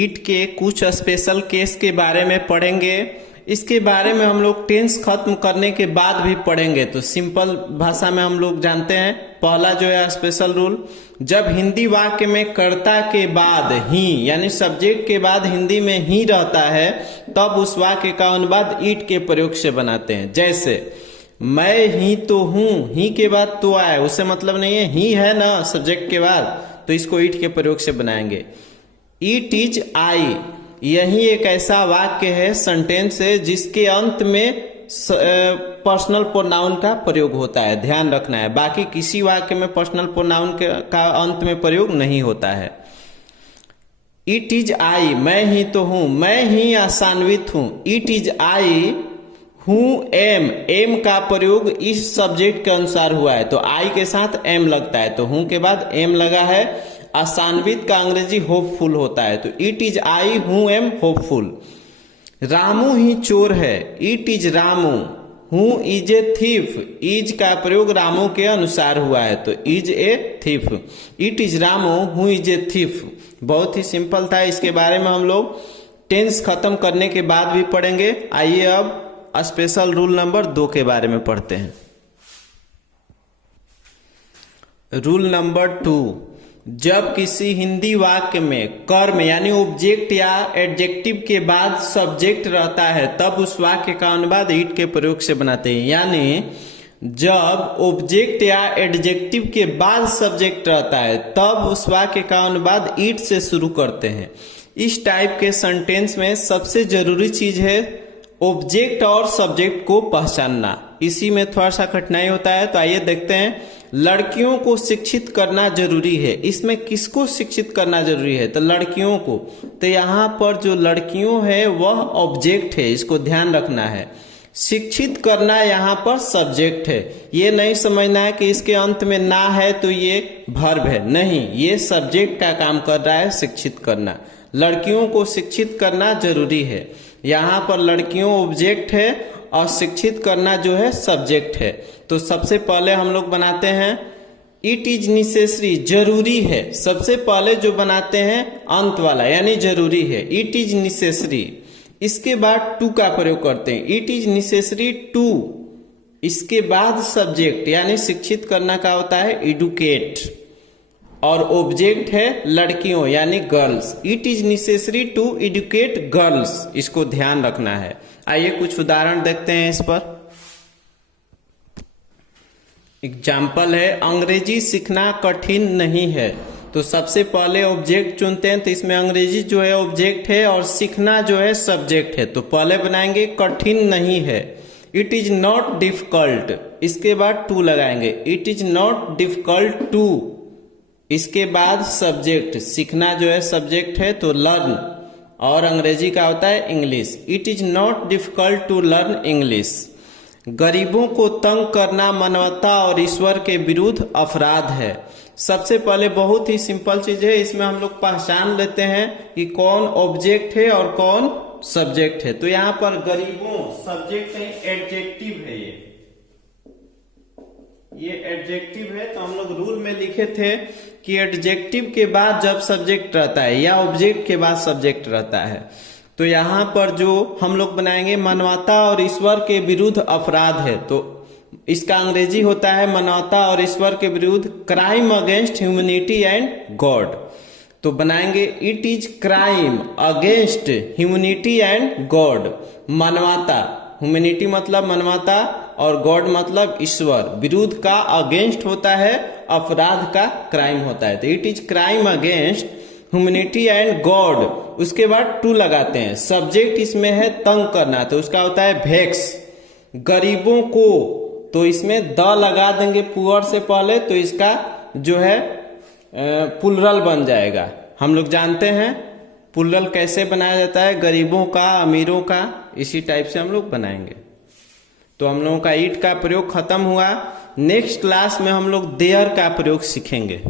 ईट के कुछ special case के बारे में पढ़ेंगे। इसके बारे में हम लोग टेंस खत्म करने के बाद भी पढ़ेंगे। तो सिंपल भाषा में हम लोग जानते हैं, पहला जो है स्पेशल रूल, जब हिंदी वाक्य में कर्ता के बाद ही यानी सब्जेक्ट के बाद हिंदी में ही रहता है तब उस वाक्य का अनुवाद ईट के प्रयोग से बनाते हैं। जैसे मैं ही तो हूं, ही के बाद तो आए, उससे मतलब नहीं है, ही है ना सब्जेक्ट के बाद, तो इसको ईट के प्रयोग से बनाएंगे। ईट इज आई, यही एक ऐसा वाक्य है, सेंटेंस है, जिसके अंत में पर्सनल प्रोनाउन का प्रयोग होता है, ध्यान रखना है। बाकी किसी वाक्य में पर्सनल प्रोनाउन का अंत में प्रयोग नहीं होता है। इट इज आई, मैं ही तो हूं, मैं ही आसान्वित हूं। इट इज आई हूं एम, एम का प्रयोग इस सब्जेक्ट के अनुसार हुआ है, तो आई के साथ एम लगता है, तो हूं के बाद एम लगा है। आसान्वित का अंग्रेजी होपफुल होता है, तो इट इज आई हूं एम होपफुल। रामू ही चोर है, इट इज रामू हूं इज ए थीफ, इज का प्रयोग रामू के अनुसार हुआ है, तो is a thief. It is Ramu हूं इज ए थीफ। बहुत ही सिंपल था, इसके बारे में हम लोग टेंस खत्म करने के बाद भी पढ़ेंगे। आइए अब स्पेशल रूल नंबर 2 के बारे में पढ़ते हैं। रूल नंबर 2, जब किसी हिंदी वाक्य में कर्म यानी ऑब्जेक्ट या एडजेक्टिव के बाद सब्जेक्ट रहता है तब उस वाक्य का अनुवाद इट के प्रयोग से बनाते हैं। यानी जब ऑब्जेक्ट या एडजेक्टिव के बाद सब्जेक्ट रहता है तब उस वाक्य का अनुवाद इट से शुरू करते हैं। इस टाइप के सेंटेंस में सबसे जरूरी चीज है ऑब्जेक्ट और सब्जेक्ट को पहचानना। इसी में थोड़ा सा कठिनाई होता है, तो आइए देखते हैं। लड़कियों को शिक्षित करना जरूरी है, इसमें किसको शिक्षित करना जरूरी है? तो लड़कियों को। तो यहाँ पर जो लड़कियों है वह ऑब्जेक्ट है, इसको ध्यान रखना है। शिक्षित करना यहाँ पर सब्जेक्ट है। ये नहीं समझना है कि इसके अंत में ना है तो ये वर्ब है, नहीं, ये सब्जेक्ट का काम कर रहा है, शिक्षित करना। लड़कियों को शिक्षित करना जरूरी है। यहाँ पर लड़कियों ऑब्जेक्ट है और शिक्षित करना जो है सब्जेक्ट है। तो सबसे पहले हम लोग बनाते हैं इट इज नेसेसरी, जरूरी है। सबसे पहले जो बनाते हैं अंत वाला यानी जरूरी है, इट इज नेसेसरी। इसके बाद टू का प्रयोग करते हैं, इट इज नेसेसरी टू। इसके बाद सब्जेक्ट यानी शिक्षित करना का होता है एडुकेट, और ऑब्जेक्ट है लड़कियों यानी girls. It is necessary to educate girls, इसको ध्यान रखना है। आइए कुछ उदाहरण देखते हैं इस पर। एग्जाम्पल है, अंग्रेजी सीखना कठिन नहीं है। तो सबसे पहले ऑब्जेक्ट चुनते हैं, तो इसमें अंग्रेजी जो है ऑब्जेक्ट है और सीखना जो है सब्जेक्ट है। तो पहले बनाएंगे कठिन नहीं है, इट इज नॉट डिफिकल्ट। इसके बाद टू लगाएंगे, it is not difficult to. इसके बाद सब्जेक्ट, सीखना जो है सब्जेक्ट है तो लर्न, और अंग्रेजी का होता है English. It is not difficult to learn English. गरीबों को तंग करना मानवता और ईश्वर के विरुद्ध अपराध है। सबसे पहले बहुत ही सिंपल चीज है, इसमें हम लोग पहचान लेते हैं कि कौन ऑब्जेक्ट है और कौन सब्जेक्ट है। तो यहाँ पर गरीबों सब्जेक्ट नहीं, एडजेक्टिव है, ये एडजेक्टिव है। तो हम लोग रूल में लिखे थे कि एडजेक्टिव के बाद जब सब्जेक्ट रहता है या ऑब्जेक्ट के बाद सब्जेक्ट रहता है, तो यहाँ पर जो हम लोग बनाएंगे मानवता और ईश्वर के विरुद्ध अपराध है, तो इसका अंग्रेजी होता है मानवता और ईश्वर के विरुद्ध crime against humanity and God. तो बनाएंगे it is crime against humanity and God. मानवता, ह्यूमैनिटी मतलब मानवता और गॉड मतलब ईश्वर, विरुद्ध का अगेंस्ट होता है, अपराध का क्राइम होता है। तो it is crime against humanity and God. उसके बाद टू लगाते हैं, सब्जेक्ट इसमें है तंग करना, तो उसका होता है भेक्स। गरीबों को, तो इसमें द लगा देंगे पुअर से पहले, तो इसका जो है प्लुरल बन जाएगा। हम लोग जानते हैं प्लुरल कैसे बनाया जाता है, गरीबों का, अमीरों का, इसी टाइप से हम लोग बनाएंगे। तो हम लोगों का ईट का प्रयोग खत्म हुआ। नेक्स्ट क्लास में हम लोग देयर का प्रयोग सीखेंगे।